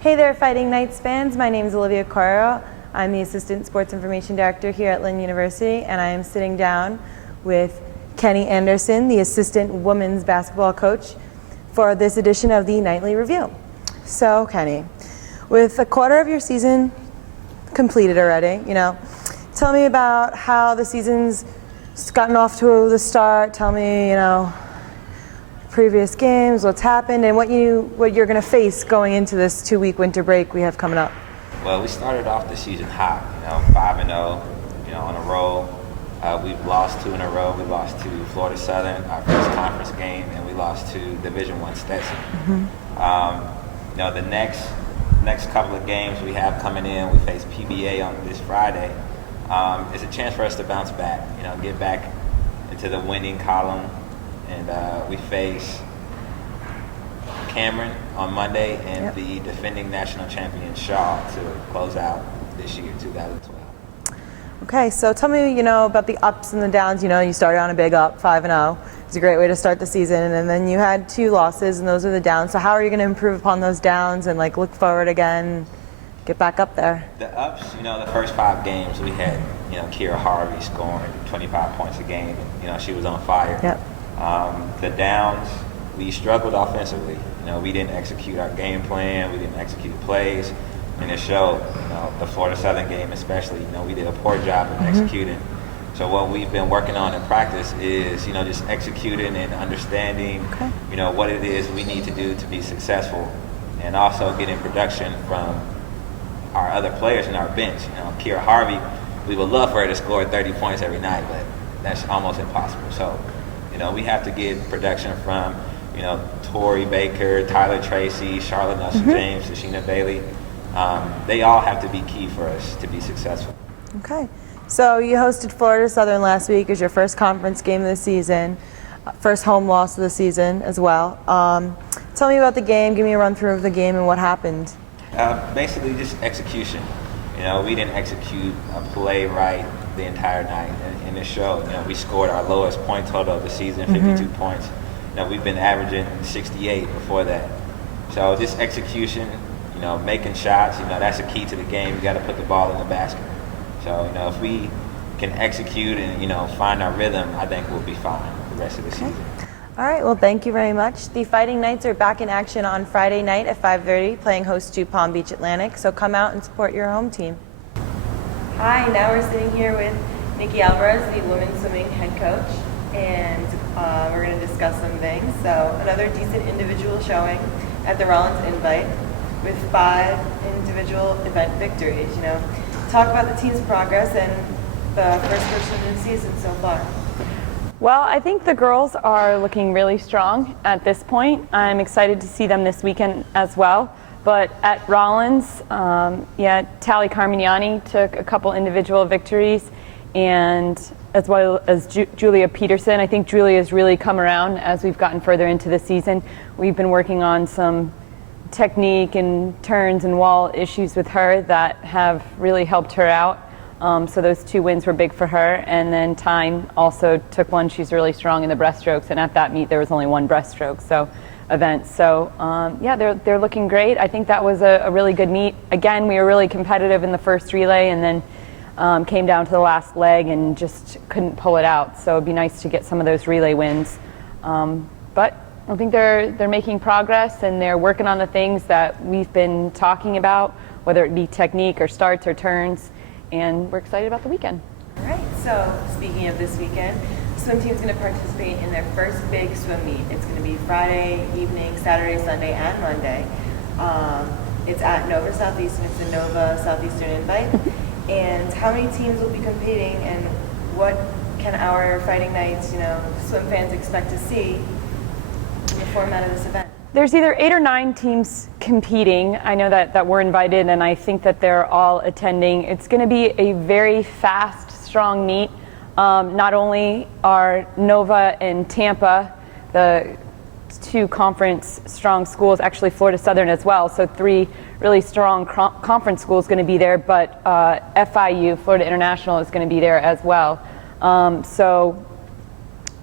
Hey there, Fighting Knights fans. My name is Olivia Carrero. I'm the Assistant Sports Information Director here at Lynn University, and I am sitting down with Kenny Anderson, the Assistant Women's Basketball Coach, for this edition of the Nightly Review. So, Kenny, with a quarter of your season completed already, tell me about how the season's gotten off to the start. Tell me, previous games, what's happened, and what you're going to face going into this 2-week winter break we have coming up. Well, we started off the season hot, 5-0, on a roll. We've lost 2 in a row. We lost to Florida Southern, our first conference game, and we lost to Division I Stetson. Mm-hmm. The next couple of games we have coming in, we face PBA on this Friday. It's a chance for us to bounce back, get back into the winning column. And we face Cameron on Monday and the defending national champion Shaw to close out this year, 2012. Okay, so tell me, about the ups and the downs. You started on a big up, 5-0. It's a great way to start the season, and then you had 2 losses, and those are the downs. So how are you going to improve upon those downs and look forward again, get back up there? The ups, the first 5 games we had, Kira Harvey scoring 25 points a game. She was on fire. Yep. The downs, we struggled offensively. We didn't execute our game plan. We didn't execute plays, and it showed. The Florida Southern game especially. We did a poor job of executing. So what we've been working on in practice is, just executing and understanding, what it is we need to do to be successful, and also getting production from our other players in our bench. Kira Harvey, we would love for her to score 30 points every night, but that's almost impossible. So, we have to get production from, Tori Baker, Tyler Tracy, Charlotte Nelson-James, Tashina Bailey. They all have to be key for us to be successful. Okay. So you hosted Florida Southern last week as your first conference game of the season, first home loss of the season as well. Tell me about the game. Give me a run through of the game and what happened. Basically just execution. We didn't execute a play right the entire night in the show. We scored our lowest point total of the season, 52 points. We've been averaging 68 before that. So just execution, making shots, that's a key to the game. You got to put the ball in the basket. So, if we can execute and, find our rhythm, I think we'll be fine the rest of the season. All right, well, thank you very much. The Fighting Knights are back in action on Friday night at 5:30, playing host to Palm Beach Atlantic. So come out and support your home team. Hi, now we're sitting here with Nikki Alvarez, the women's swimming head coach, and we're going to discuss some things. So another decent individual showing at the Rollins Invite with 5 individual event victories. Talk about the team's progress and the first portion of the season so far. Well, I think the girls are looking really strong at this point. I'm excited to see them this weekend as well. But at Rollins, Tally Carmignani took a couple individual victories, and as well as Julia Peterson. I think Julia's really come around as we've gotten further into the season. We've been working on some technique and turns and wall issues with her that have really helped her out. So those 2 wins were big for her. And then Tyne also took one. She's really strong in the breaststrokes, and at that meet there was only 1 breaststroke event. So they're looking great. I think that was a really good meet. Again, we were really competitive in the first relay, and then came down to the last leg and just couldn't pull it out. So it'd be nice to get some of those relay wins. But I think they're making progress, and they're working on the things that we've been talking about, whether it be technique or starts or turns, and we're excited about the weekend. All right, so speaking of this weekend, the swim team's going to participate in their first big swim meet. It's going to be Friday evening, Saturday, Sunday, and Monday. It's at Nova Southeastern. It's a Nova Southeastern Invite. And how many teams will be competing, and what can our Fighting Knights, swim fans expect to see in the format of this event? There's either 8 or 9 teams competing. I know that we're invited, and I think that they're all attending. It's going to be a very fast, strong meet. Not only are Nova and Tampa, the 2 conference strong schools, actually Florida Southern as well, so 3 really strong conference schools going to be there, but FIU, Florida International, is going to be there as well. So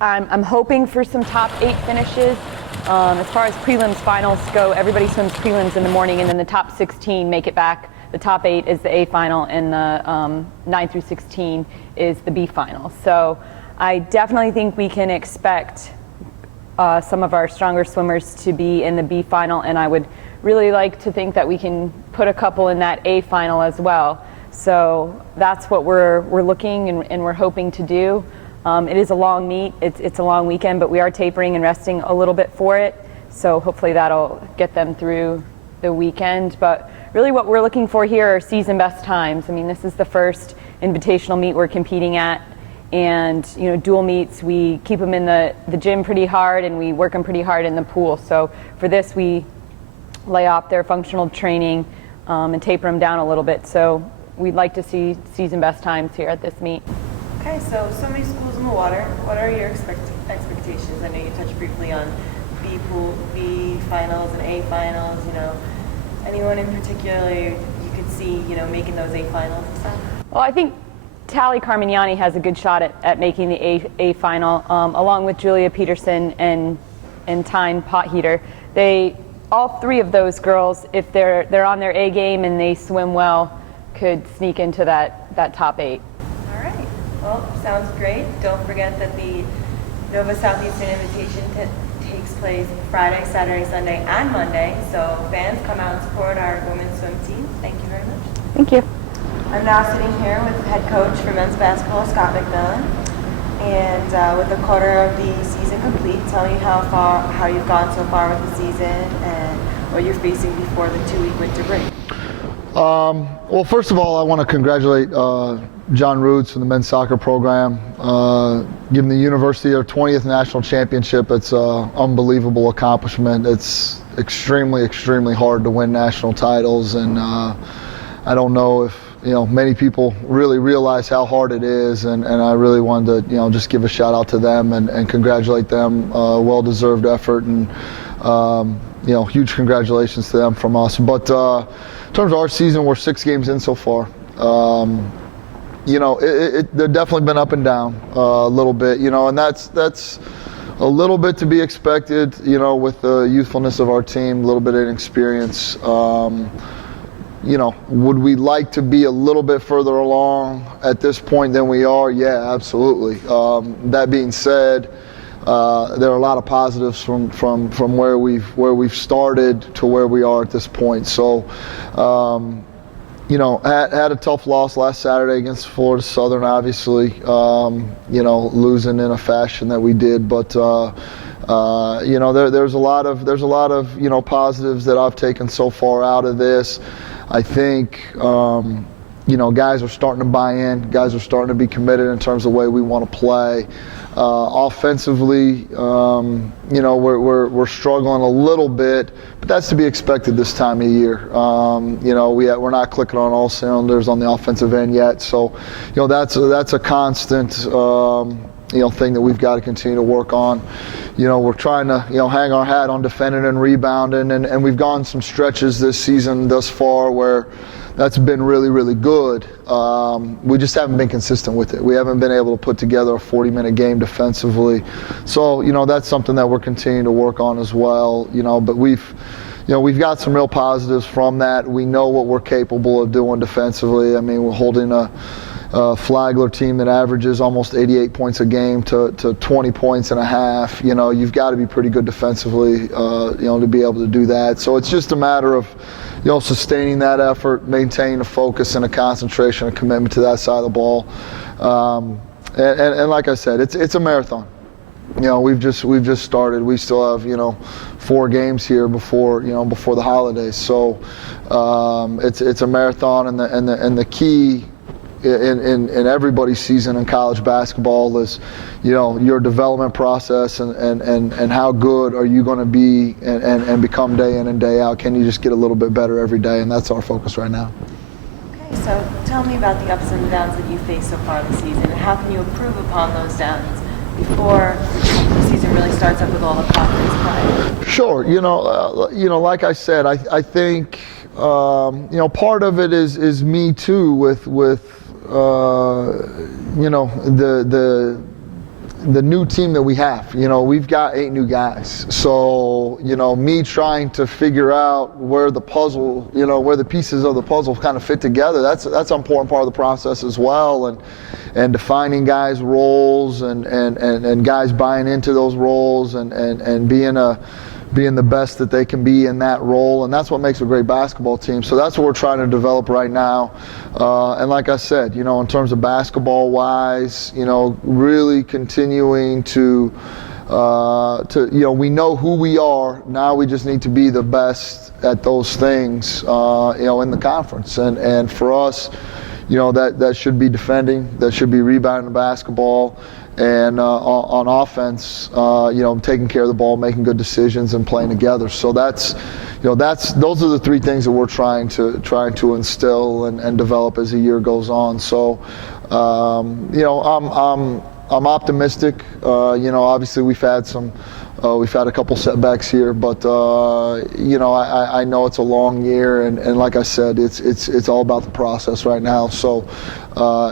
I'm hoping for some top 8 finishes. As far as prelims finals go, everybody swims prelims in the morning, and then the top 16 make it back. The top 8 is the A final, and the 9 through 16 is the B final. So I definitely think we can expect some of our stronger swimmers to be in the B final, and I would really like to think that we can put a couple in that A final as well. So that's what we're looking and we're hoping to do. It is a long meet, it's a long weekend, but we are tapering and resting a little bit for it. So hopefully that'll get them through the weekend. But really what we're looking for here are season best times. I mean, this is the first invitational meet we're competing at. And dual meets, we keep them in the gym pretty hard and we work them pretty hard in the pool. So for this, we lay off their functional training and taper them down a little bit. So we'd like to see season best times here at this meet. Okay, so many schools in the water. What are your expectations? I know you touched briefly on B finals and A finals. Anyone in particular you could see, making those A finals and stuff? Well, I think Tally Carmignani has a good shot at making the A final, along with Julia Peterson and Tyne Potheater. All 3 of those girls, if they're on their A game and they swim well, could sneak into that top 8. All right. Well, sounds great. Don't forget that the Nova Southeastern Invitation takes place Friday, Saturday, Sunday, and Monday. So fans, come out and support our women's swim team. Thank you very much. Thank you. I'm now sitting here with head coach for men's basketball, Scott McMillan. And with a quarter of the season complete, tell me how you've gone so far with the season and what you're facing before the 2-week winter break. Well, first of all, I want to congratulate John Roots from the men's soccer program, giving the university their 20th national championship. It's an unbelievable accomplishment. It's extremely, extremely hard to win national titles, and I don't know if many people really realize how hard it is, and I really wanted to just give a shout out to them and congratulate them. Well-deserved effort, and huge congratulations to them from us. But in terms of our season, we're 6 games in so far. They've definitely been up and down a little bit, and that's a little bit to be expected, with the youthfulness of our team, a little bit of inexperience. Would we like to be a little bit further along at this point than we are? Yeah, absolutely. That being said, there are a lot of positives from where we've started to where we are at this point. So, had a tough loss last Saturday against Florida Southern, obviously, losing in a fashion that we did, but there's a lot of positives that I've taken so far out of this. I think guys are starting to buy in. Guys are starting to be committed in terms of the way we want to play. Offensively, we're struggling a little bit, but that's to be expected this time of year. We're not clicking on all cylinders on the offensive end yet, so that's a constant thing that we've got to continue to work on. We're trying to hang our hat on defending and rebounding, and we've gone some stretches this season thus far where that's been really, really good. We just haven't been consistent with it. We haven't been able to put together a 40-minute game defensively. So, that's something that we're continuing to work on as well. But we've got some real positives from that. We know what we're capable of doing defensively. I mean, we're holding a Flagler team that averages almost 88 points a game to 20 points and a half. You've got to be pretty good defensively, to be able to do that. So it's just a matter of sustaining that effort, maintaining a focus and a concentration, a commitment to that side of the ball. And like I said, it's a marathon. We've just started. We still have 4 games here before the holidays. So it's a marathon, and the key in everybody's season in college basketball is your development process and how good are you going to be and become day in and day out. Can you just get a little bit better every day? And that's our focus right now. Okay, so tell me about the ups and downs that you faced so far this season, and how can you improve upon those downs before the season really starts up with all the confidence behind it? Sure. Like I said, I think part of it is me too with the new team that we have. We've got 8 new guys. So, me trying to figure out where the puzzle, where the pieces of the puzzle kind of fit together, that's an important part of the process as well. And defining guys' roles and guys buying into those roles and being the best that they can be in that role, and that's what makes a great basketball team. So that's what we're trying to develop right now. And like I said, in terms of basketball-wise, really continuing to we know who we are. Now we just need to be the best at those things, in the conference. And for us, that should be defending, that should be rebounding the basketball. And on offense, taking care of the ball, making good decisions, and playing together. So those are the 3 things that we're trying to instill and develop as the year goes on. So, I'm optimistic. Obviously we've had a couple setbacks here, but I know it's a long year, and like I said, it's all about the process right now. So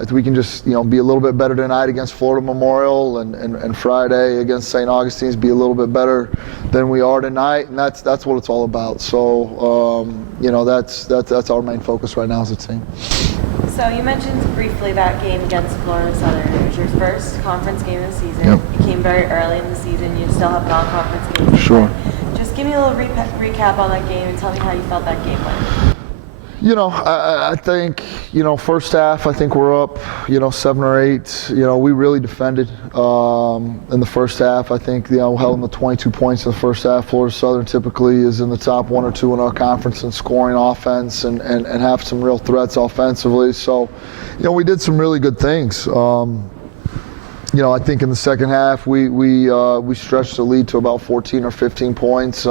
if we can just be a little bit better tonight against Florida Memorial, and Friday against St. Augustine's be a little bit better than we are tonight, and that's what it's all about. So that's our main focus right now as a team. So you mentioned briefly that game against Florida Southern. It was your first conference game of the season. Yep. It came very early in the season. You still have non-conference games to Sure. play. Just give me a little recap on that game and tell me how you felt that game went. I think, first half, I think we're up, 7 or 8. We really defended in the first half. I think, held in the 22 points in the first half. Florida Southern typically is in the top 1 or 2 in our conference in scoring offense and have some real threats offensively. So, we did some really good things. I think in the second half we stretched the lead to about 14 or 15 points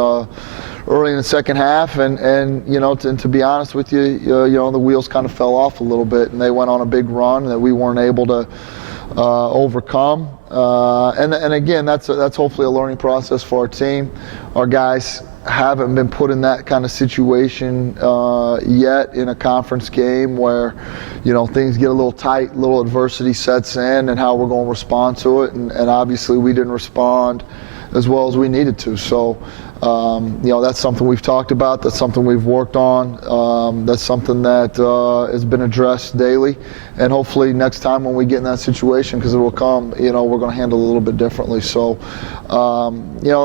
early in the second half, and to be honest with you, the wheels kind of fell off a little bit, and they went on a big run that we weren't able to overcome. And again, that's hopefully a learning process for our team. Our guys haven't been put in that kind of situation yet in a conference game where things get a little tight, little adversity sets in, and how we're going to respond to it. And obviously we didn't respond as well as we needed to. So that's something we've talked about. That's something we've worked on. That's something that has been addressed daily. And hopefully next time when we get in that situation, because it will come, we're going to handle it a little bit differently. So,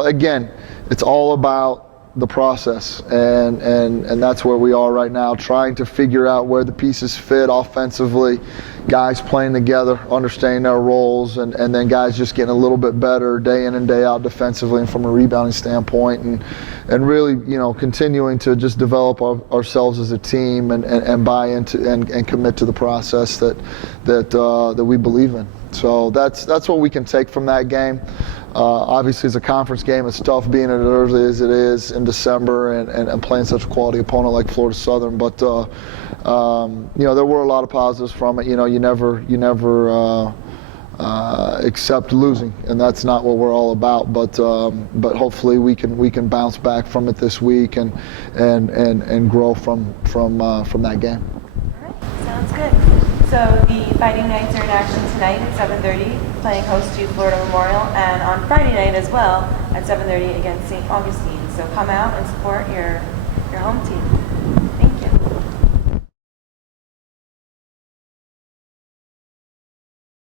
again, it's all about the process, and that's where we are right now, trying to figure out where the pieces fit offensively, guys playing together, understanding their roles, and then guys just getting a little bit better day in and day out defensively and from a rebounding standpoint, and really continuing to just develop ourselves as a team and buy into and commit to the process that we believe in. So that's what we can take from that game. Obviously, as a conference game, it's tough being as early as it is in December and playing such a quality opponent like Florida Southern. But there were a lot of positives from it. You never accept losing, and that's not what we're all about. But hopefully we can bounce back from it this week and grow from that game. All right, sounds good. So the Fighting Knights are in action tonight at 7:30, playing host to Florida Memorial, and on Friday night as well at 7:30 against St. Augustine. So come out and support your home team.